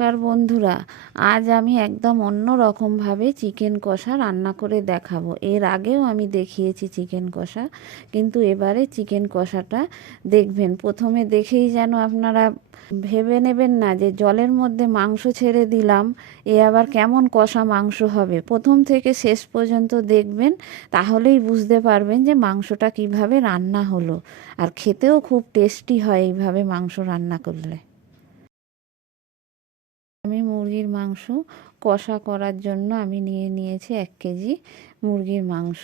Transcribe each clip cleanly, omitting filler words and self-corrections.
নমস্কার বন্ধুরা, আজ আমি একদম অন্য রকমভাবে চিকেন কষা রান্না করে দেখাবো। এর আগেও আমি দেখিয়েছি চিকেন কষা, কিন্তু এবারে চিকেন কষাটা দেখবেন। প্রথমে দেখেই যেন আপনারা ভেবে নেবেন না যে জলের মধ্যে মাংস ছেড়ে দিলাম, এ আবার কেমন কষা মাংস হবে। প্রথম থেকে শেষ পর্যন্ত দেখবেন, তাহলেই বুঝতে পারবেন যে মাংসটা কিভাবে রান্না হলো। আর খেতেও খুব টেস্টি হয় এইভাবে মাংস রান্না করলে। আমি মুরগির মাংস কষা করার জন্য আমি নিয়েছি 1 কেজি মুরগির মাংস।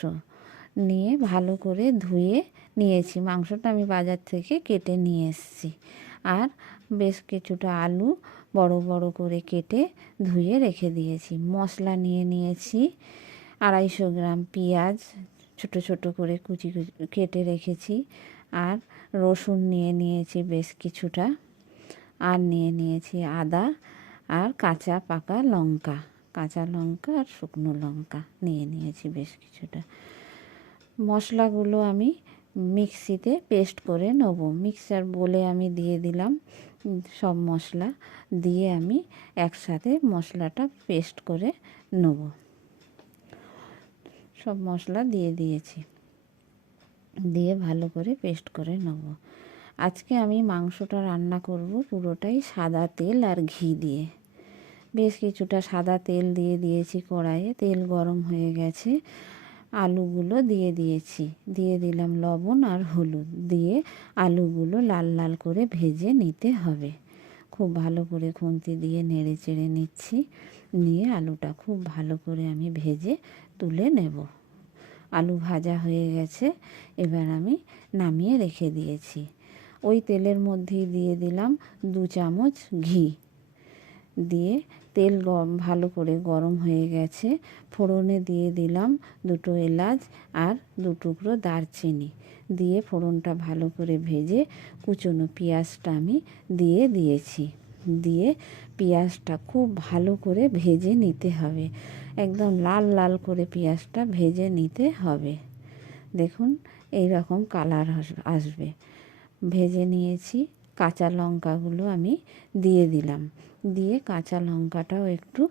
নিয়ে ভালো করে ধুয়ে নিয়েছি। মাংসটা আমি বাজার থেকে কেটে নিয়ে এসেছি। আর বেশ কিছুটা আলু বড় বড় করে কেটে ধুয়ে রেখে দিয়েছি। মশলা নিয়েছি 250 গ্রাম পেঁয়াজ ছোট ছোট করে কুচি কেটে রেখেছি। আর রসুন নিয়েছি বেশ কিছুটা। আর নিয়েছি আদা আর কাঁচা পাকা লঙ্কা, আর শুকনো লঙ্কা নিয়েছি বেশ কিছুটা। মশলাগুলো আমি মিক্সিতে পেস্ট করে নেব। মিক্সার বলে আমি দিয়ে দিলাম সব মশলা দিয়ে আমি একসাথে মশলাটা পেস্ট করে নেব। সব মশলা দিয়ে দিয়েছি, দিয়ে ভালো করে পেস্ট করে নেব। আজকে আমি মাংসটা রান্না করব পুরোটাই সাদা তেল আর ঘি দিয়ে। বেশ কিছুটা সাদা তেল দিয়ে দিয়েছি কড়াইয়ে। তেল গরম হয়ে গেছে, আলুগুলো দিয়ে দিয়েছি। দিয়ে দিলাম লবণ আর হলুদ দিয়ে আলুগুলো লাল লাল করে ভেজে নিতে হবে। খুব ভালো করে খুন্তি দিয়ে নেড়ে চেড়ে নিচ্ছি। নিয়ে আলুটা খুব ভালো করে আমি ভেজে তুলে নেব। আলু ভাজা হয়ে গেছে, এবার আমি নামিয়ে রেখে দিয়েছি। ওই তেলের মধ্যেই দিয়ে দিলাম 2 চামচ ঘি। দিয়ে তেল ভালো করে গরম হয়ে গেছে। ফোড়নে দিয়ে দিলাম 2টো এলাচ আর 2 টুকরো দারচিনি। দিয়ে ফোড়নটা ভালো করে ভেজে কুচনো পেঁয়াজটা আমি দিয়ে দিয়েছি। দিয়ে পেঁয়াজটা খুব ভালো করে ভেজে নিতে হবে। একদম লাল লাল করে পেঁয়াজটা ভেজে নিতে হবে। দেখুন এই রকম কালার আসবে। ভেজে নিয়েছি। কাঁচা লঙ্কাগুলো আমি দিয়ে দিলাম। দিয়ে কাঁচা লঙ্কাটাও একটু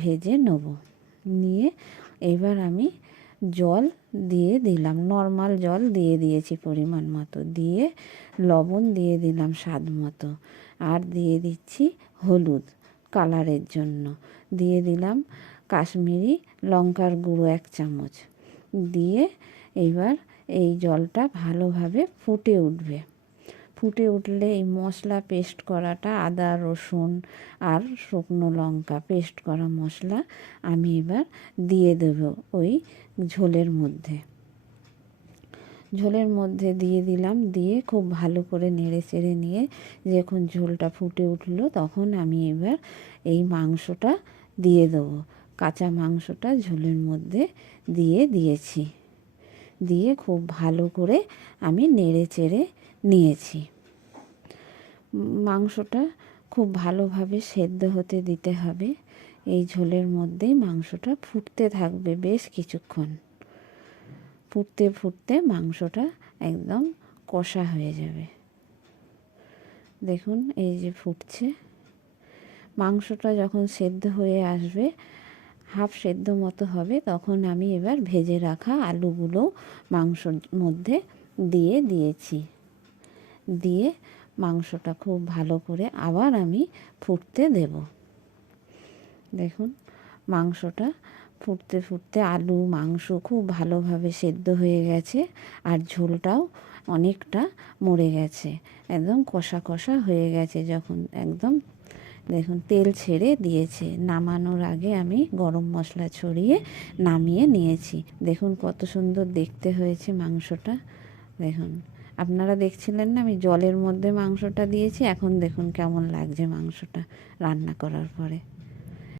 ভেজে নেব। নিয়ে এবার আমি জল দিয়ে দিলাম, নর্মাল জল দিয়ে দিয়েছি পরিমাণ মতো। দিয়ে লবণ দিয়ে দিলাম স্বাদ মতো। আর দিয়ে দিচ্ছি হলুদ কালারের জন্য। দিয়ে দিলাম কাশ্মীরি লঙ্কার গুঁড়ো 1 চামচ। দিয়ে এবার এই জলটা ভালোভাবে ফুটে উঠবে। ফুটে উঠলে এই মশলা পেস্ট করাটা, আদা রসুন আর শুকনো লঙ্কা পেস্ট করা মশলা আমি এবার দিয়ে দেব ওই ঝোলের মধ্যে। ঝোলের মধ্যে দিয়ে দিলাম। দিয়ে খুব ভালো করে নেড়ে চেড়ে নিয়ে যখন ঝোলটা ফুটে উঠলো, তখন আমি এবার এই মাংসটা দিয়ে দেবো। কাঁচা মাংসটা ঝোলের মধ্যে দিয়ে দিয়েছি। দিয়ে খুব ভালো করে আমি নেড়ে চেড়ে নিয়েছি। মাংসটা খুব ভালোভাবে সেদ্ধ হতে দিতে হবে। এই ঝোলের মধ্যেই মাংসটা ফুটতে থাকবে বেশ কিছুক্ষণ। ফুটতে ফুটতে মাংসটা একদম কষা হয়ে যাবে। দেখুন এই যে ফুটছে। মাংসটা যখন সেদ্ধ হয়ে আসবে, হাফ সেদ্ধ মতো হবে, তখন আমি এবার ভেজে রাখা আলুগুলো মাংসর মধ্যে দিয়ে দিয়েছি। দিয়ে মাংসটা খুব ভালো করে আবার আমি ফুটতে দেব। দেখুন মাংসটা ফুটতে ফুটতে আলু মাংস খুব ভালোভাবে সেদ্ধ হয়ে গেছে। আর ঝোলটাও অনেকটা মরে গেছে, একদম কষা কষা হয়ে গেছে। যখন একদম দেখুন তেল ছেড়ে দিয়েছে, নামানোর আগে আমি গরম মশলা ছড়িয়ে নামিয়ে নিয়েছি। দেখুন কত সুন্দর দেখতে হয়েছে মাংসটা। দেখুন আপনারা দেখছিলেন না, আমি জলের মধ্যে মাংসটা দিয়েছি। এখন দেখুন কেমন লাগছে মাংসটা রান্না করার পরে।